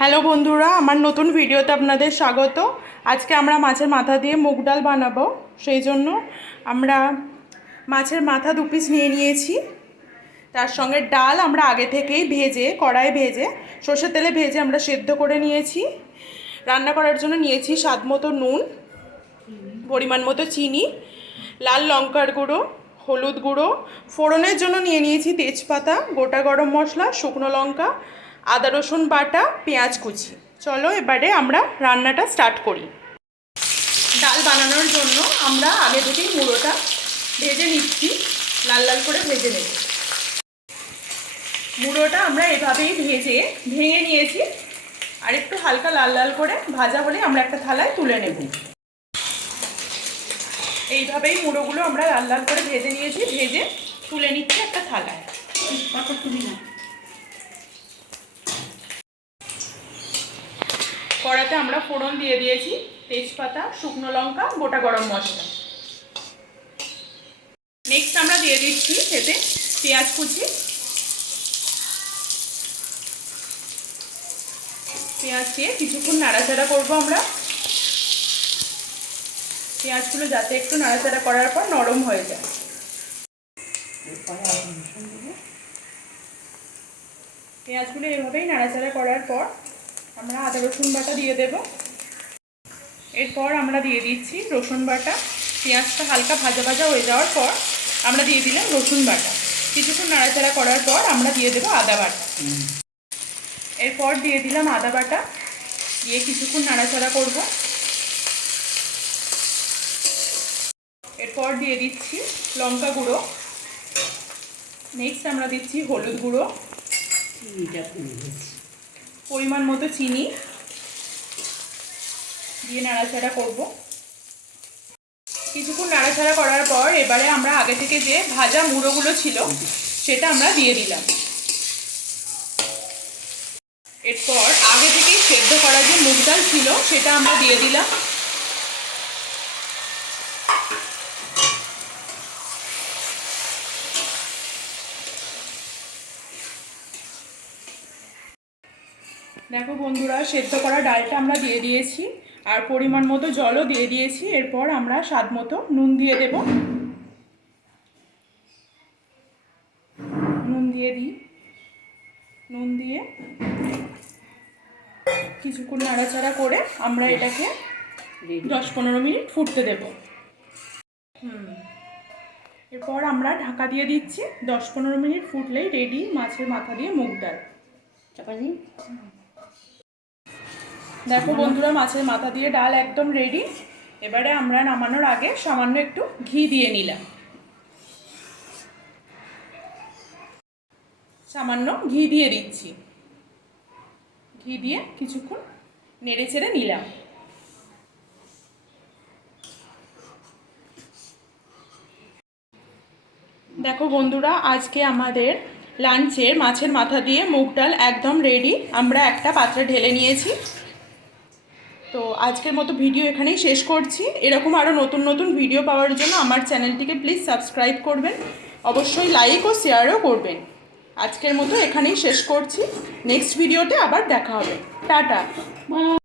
Hello বন্ধুরা, আমার নতুন ভিডিওতে আপনাদের স্বাগত। আজকে আমরা মাছের মাথা দিয়ে মুগ ডাল বানাবো। সেই জন্য আমরা মাছের মাথা 2 পিস নিয়ে নিয়েছি। তার সঙ্গে ডাল আমরা আগে থেকেই কড়াইয়ে ভেজে সর্ষের তেলে ভেজে আমরা সেদ্ধ করে নিয়েছি। রান্না করার জন্য নিয়েছি স্বাদ মতো নুন, পরিমাণ মতো চিনি, লাল লঙ্কার গুঁড়ো, হলুদ গুঁড়ো, ফোড়নের জন্য নিয়ে নিয়েছি তেজপাতা, গোটা গরম মশলা, শুকনো লঙ্কা, আদা রসুন বাটা, পেঁয়াজ কুচি। চলো এবারে আমরা রান্নাটা স্টার্ট করি। ডাল বানানোর জন্য আমরা আগে থেকেই মুড়োটা ভেজে নিচ্ছি, লাল লাল করে ভেজে নেব। মুড়োটা আমরা এভাবেই ভেঙে নিয়েছি, আর একটু হালকা লাল লাল করে ভাজা হলে আমরা একটা থালায় তুলে নেব। এইভাবেই মুড়োগুলো আমরা লাল লাল করে ভেজে নিয়েছি, ভেজে তুলে নিচ্ছি একটা থালায়। কড়াতে আমরা ফোড়ন দিয়ে দিয়েছি তেজপাতা, শুকনো লঙ্কা, গোটা গরম মশলা। নেক্সট আমরা দিয়ে দিচ্ছি এতে পেঁয়াজ কুচি। পেঁয়াজ দিয়ে কিছুক্ষণ নাড়াচাড়া করবো আমরা। পেঁয়াজগুলো যাতে একটু নাড়াচাড়া করার পর নরম হয়ে যায়। পেঁয়াজগুলো এভাবেই নাড়াচাড়া করার পর আমরা আদা রসুন বাটা দিয়ে দেব। এরপর আমরা দিয়ে দিচ্ছি রসুন বাটা। পেঁয়াজটা হালকা ভাজা ভাজা হয়ে যাওয়ার পর আমরা দিয়ে দিলাম রসুন বাটা। কিছুক্ষণ নাড়াচাড়া করার পর আমরা দিয়ে দেবো আদা বাটা। এরপর দিয়ে দিলাম আদা বাটা, দিয়ে কিছুক্ষণ নাড়াচাড়া করব। এরপর দিয়ে দিচ্ছি লঙ্কা গুঁড়ো। নেক্সট আমরা দিচ্ছি হলুদ গুঁড়ো, পরিমাণ মতো চিনি দিয়ে নাড়াচাড়া করব। কিছুক্ষণ নাড়াচাড়া করার পর এবারে আমরা আগে থেকে যে ভাজা মুড়োগুলো ছিল সেটা আমরা দিয়ে দিলাম। এরপর আগে থেকেই সেদ্ধ করা যে মুগ ডাল ছিল সেটা আমরা দিয়ে দিলাম। দেখো বন্ধুরা, সেদ্ধ করা ডালটা আমরা দিয়ে দিয়েছি, আর পরিমাণ মতো জলও দিয়ে দিয়েছি। এরপর আমরা স্বাদ মতো নুন দিয়ে দেব। নুন দিয়ে কিছুক্ষণ নাড়াচাড়া করে আমরা এটাকে 10-15 মিনিট ফুটতে দেব। এরপর আমরা ঢাকা দিয়ে দিচ্ছি। 10-15 মিনিট ফুটলেই রেডি মাছের মাথা দিয়ে মুগ ডাল। দেখো বন্ধুরা, মাছের মাথা দিয়ে ডাল একদম রেডি। এবারে আমরা নামানোর আগে সামান্য একটু ঘি দিয়ে নিলাম। সামান্য ঘি দিয়ে দিচ্ছি। ঘি দিয়ে কিছুক্ষণ নেড়ে চেড়ে নিলাম। দেখো বন্ধুরা, আজকে আমাদের লাঞ্চের মাছের মাথা দিয়ে মুগ ডাল একদম রেডি। আমরা একটা পাত্রে ঢেলে নিয়েছি। তো আজকের মতো ভিডিও এখানেই শেষ করছি। এরকম আরও নতুন নতুন ভিডিও পাওয়ার জন্য আমার চ্যানেলটিকে প্লিজ সাবস্ক্রাইব করবেন, অবশ্যই লাইক ও শেয়ারও করবেন। আজকের মতো এখানেই শেষ করছি। নেক্সট ভিডিওতে আবার দেখা হবে। টাটা।